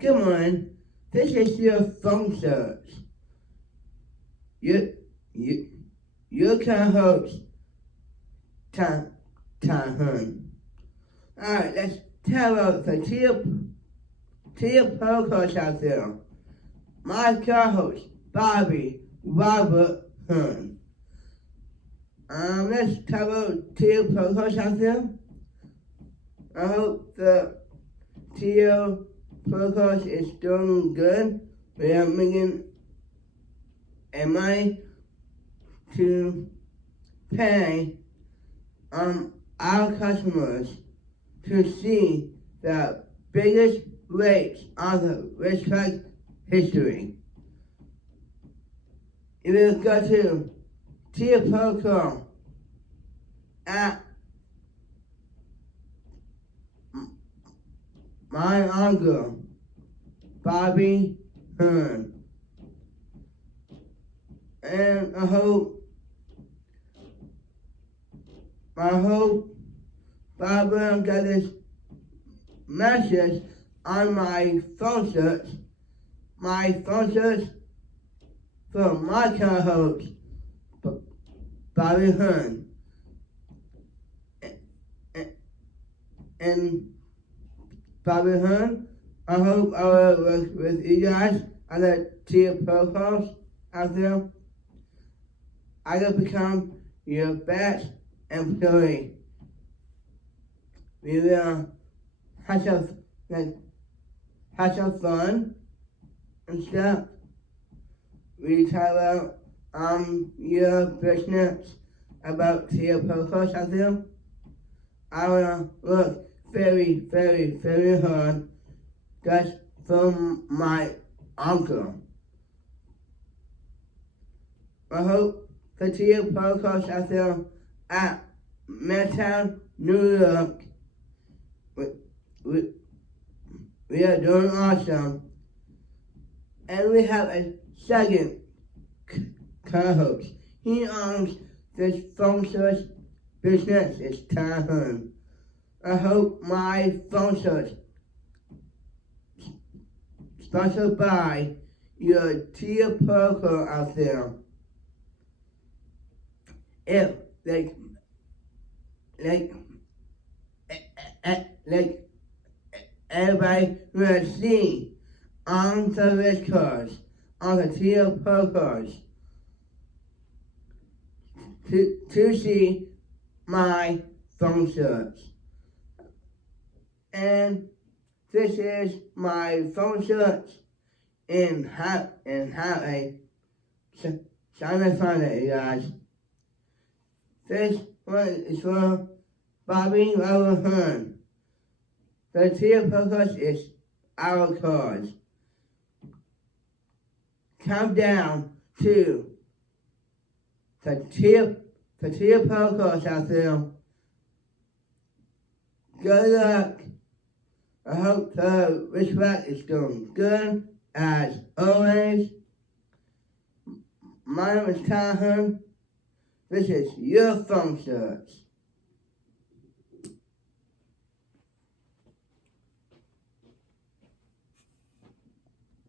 Good morning. This is your phone search. Your co-host, Hun. Alright, let's tell about the TEO podcast out there. My co-host, Bobby Robert Hun. Let's talk about TEO podcast out there. I hope the TEO podcast is doing good. We are making money to pay our customers to see the biggest rates on the racetrack history. If you go to TEO Protocol at my uncle, Bobby Hun. And I hope Bobby got this message on my phone search. My phone search for my co-host, Bobby Hun. And Bobby Hun, I hope I will work with you guys on the TEO podcast out there. I will become your best employee. We will have some fun and stuff. We talk about your business about TEO podcast out there. I will work very, very, very hard just from my uncle. I hope the TEO podcast out there at Midtown, New York. We are doing awesome. And we have a second co-host. He owns this phone search business. It's Hun. I hope my phone search, sponsored by your TEO protocol out there. If everybody will see on the race cars, on the TEO protocols, to see my phone search. And this is my phone search in how a Simon found it, you guys. This one is for Bobby Robert Hun. The TEO podcast is our cause. Come down to the TEO podcast out there. Good luck. I hope the racetrack is doing good as always. My name is Hun. This is your phone search.